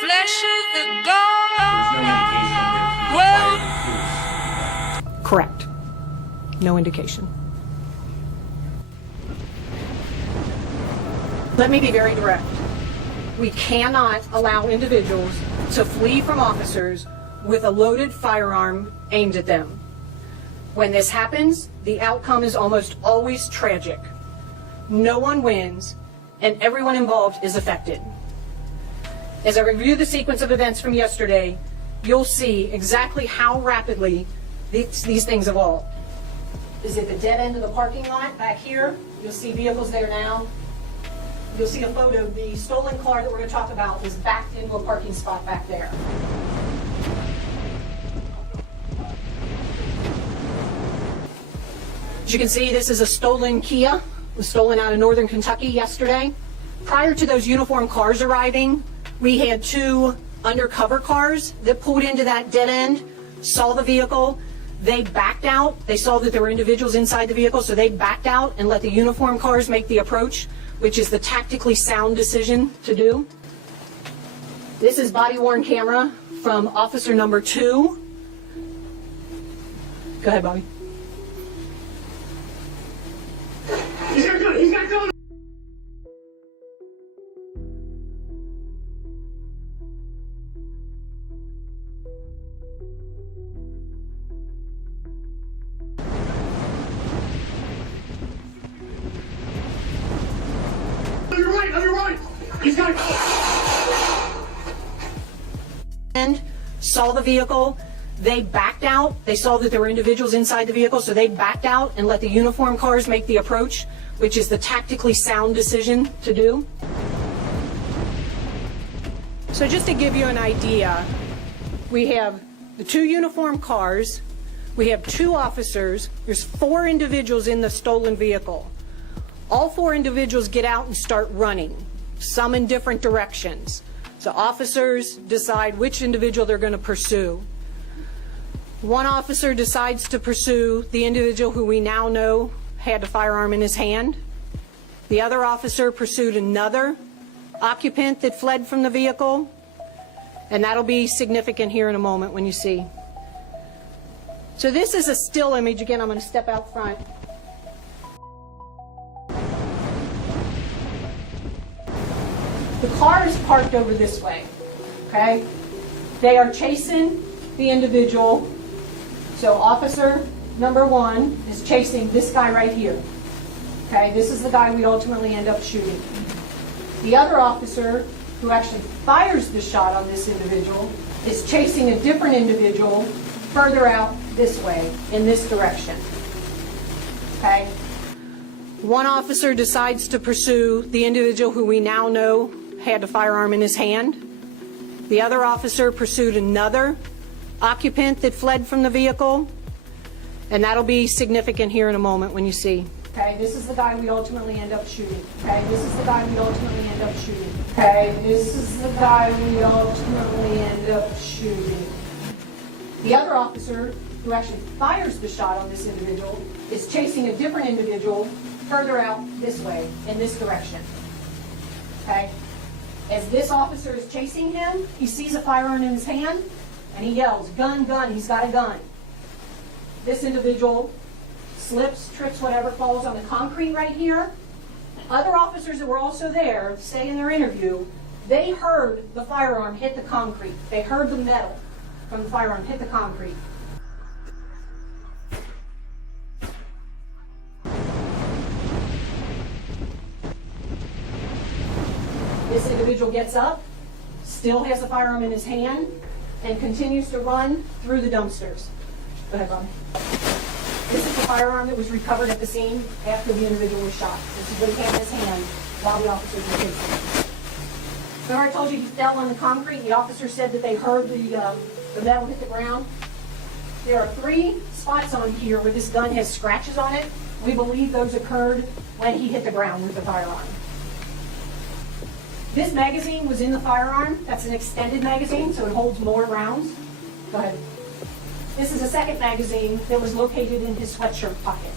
flesh of the God. Well, Correct. No indication. Let me be very direct. We cannot allow individuals to flee from officers with a loaded firearm aimed at them. When this happens, the outcome is almost always tragic. No one wins, and everyone involved is affected. As I review the sequence of events from yesterday, you'll see exactly how rapidly these things evolve. This is at the dead end of the parking lot back here. You'll see vehicles there now. You'll see a photo. The stolen car that we're going to talk about was backed into a parking spot back there. As you can see, this is a stolen Kia. It was stolen out of northern Kentucky yesterday. Prior to those uniformed cars arriving, we had two undercover cars that pulled into that dead end, saw the vehicle. They backed out. They saw that there were individuals inside the vehicle, so they backed out and let the uniformed cars make the approach, which is the tactically sound decision to do. This is body-worn camera from officer number 2. Go ahead, Bobby. He's got a gun! He's got a gun! On your right! On your right! He's got a gun! And saw the vehicle. They backed out. They saw that there were individuals inside the vehicle, so they backed out and let the uniformed cars make the approach, which is the tactically sound decision to do. So just to give you an idea, we have the two uniformed cars, we have two officers, there's 4 individuals in the stolen vehicle. All 4 individuals get out and start running, some in different directions. So officers decide which individual they're going to pursue. One officer decides to pursue the individual who we now know had a firearm in his hand. The other officer pursued another occupant that fled from the vehicle, and that'll be significant here in a moment when you see. So this is a still image. Again, I'm going to step out front. The car is parked over this way, okay? They are chasing the individual. So officer number 1 is chasing this guy right here. Okay, this is the guy we ultimately end up shooting. The other officer, who actually fires the shot on this individual, is chasing a different individual further out this way, in this direction. Okay? One officer decides to pursue the individual who we now know had a firearm in his hand. The other officer pursued another occupant that fled from the vehicle, and that'll be significant here in a moment when you see. Okay, this is the guy we ultimately end up shooting. Okay, this is the guy we ultimately end up shooting. Okay, this is the guy we ultimately end up shooting. The other officer, who actually fires the shot on this individual, is chasing a different individual further out this way, in this direction. Okay? As this officer is chasing him, he sees a firearm in his hand, and he yells, "Gun, gun, he's got a gun." This individual slips, trips, whatever, falls on the concrete right here. Other officers that were also there, say in their interview, they heard the firearm hit the concrete. They heard the metal from the firearm hit the concrete. This individual gets up, still has the firearm in his hand, and continues to run through the dumpsters. Go ahead, Ron. This is the firearm that was recovered at the scene after the individual was shot. This is what he had in his hand while the officers were chasing him. Remember I told you he fell on the concrete? The officer said that they heard the metal hit the ground. There are 3 spots on here where this gun has scratches on it. We believe those occurred when he hit the ground with the firearm. This magazine was in the firearm. That's an extended magazine, so it holds more rounds. Go ahead. This is a second magazine that was located in his sweatshirt pocket.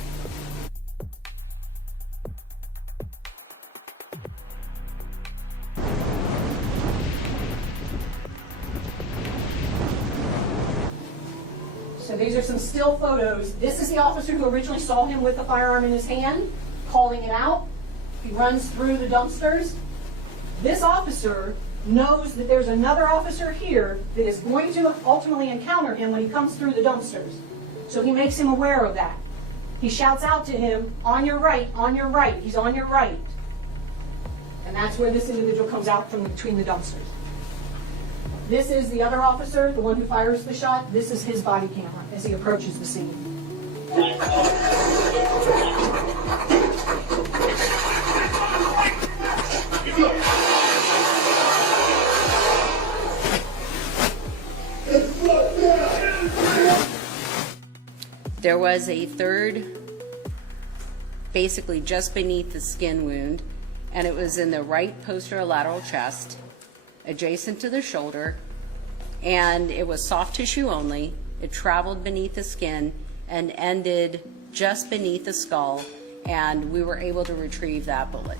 these are some still photos. This is the officer who originally saw him with the firearm in his hand, calling it out. He runs through the dumpsters. This officer knows that there's another officer here that is going to ultimately encounter him when he comes through the dumpsters. So he makes him aware of that. He shouts out to him, on your right, on your right. He's on your right. And that's where this individual comes out from between the dumpsters. This is the other officer, the one who fires the shot. This is his body camera as he approaches the scene. There was a third, basically just beneath the skin wound, and it was in the right posterolateral chest, adjacent to the shoulder, and it was soft tissue only. It traveled beneath the skin and ended just beneath the skull, and we were able to retrieve that bullet.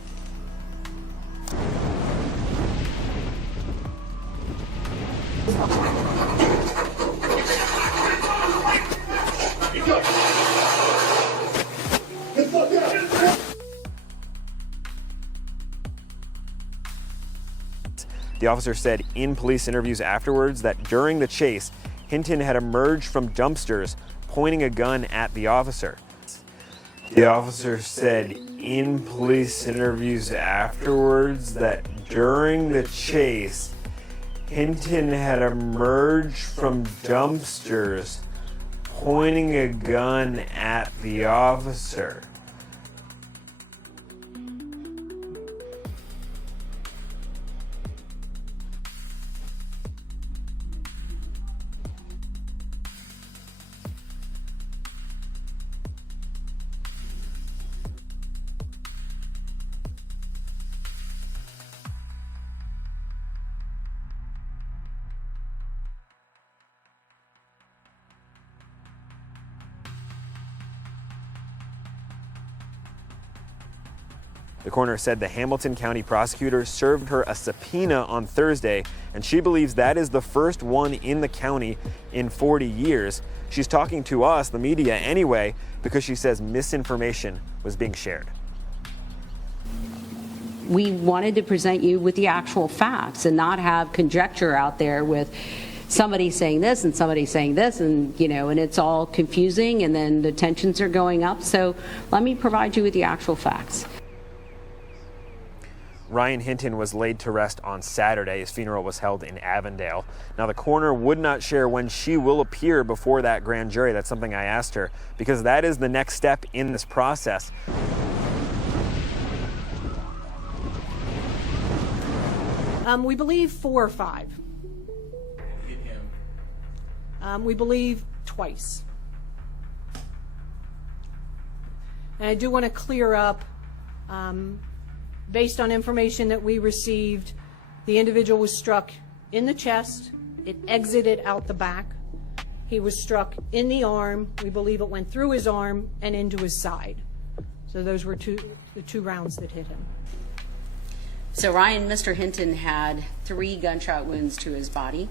The officer said in police interviews afterwards that during the chase, Hinton had emerged from dumpsters pointing a gun at the officer. The officer said in police interviews afterwards that during the chase, Hinton had emerged from dumpsters pointing a gun at the officer. The coroner said the Hamilton County prosecutor served her a subpoena on Thursday, and she believes that is the first one in the county in 40 years. She's talking to us, the media, anyway, because she says misinformation was being shared. We wanted to present you with the actual facts and not have conjecture out there with somebody saying this and somebody saying this, and and it's all confusing, and then the tensions are going up. So let me provide you with the actual facts. Ryan Hinton was laid to rest on Saturday. His funeral was held in Avondale. Now, the coroner would not share when she will appear before that grand jury. That's something I asked her, because that is the next step in this process. We believe 4 or 5. Hit him. We believe twice. And I do want to clear up, based on information that we received, the individual was struck in the chest. It exited out the back. He was struck in the arm. We believe it went through his arm and into his side. So those were the two rounds that hit him. So Mr. Hinton had 3 gunshot wounds to his body,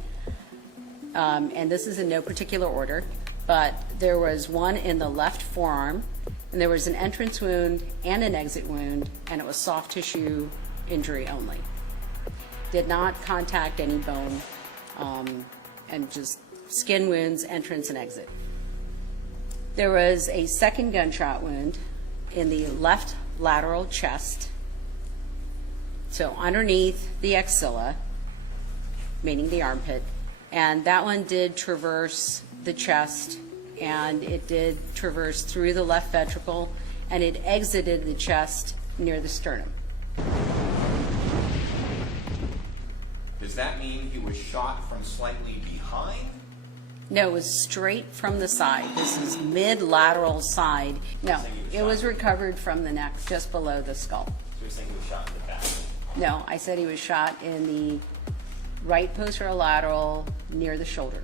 and this is in no particular order, but there was one in the left forearm, and there was an entrance wound and an exit wound, and it was soft tissue injury only. Did not contact any bone, and just skin wounds, entrance and exit. There was a second gunshot wound in the left lateral chest, so underneath the axilla, meaning the armpit, and that one did traverse the chest, and it did traverse through the left ventricle, and it exited the chest near the sternum. Does that mean he was shot from slightly behind? No, it was straight from the side. This is mid-lateral side. No, it was recovered from the neck, just below the skull. So you're saying he was shot in the back? No, I said he was shot in the right posterolateral near the shoulder.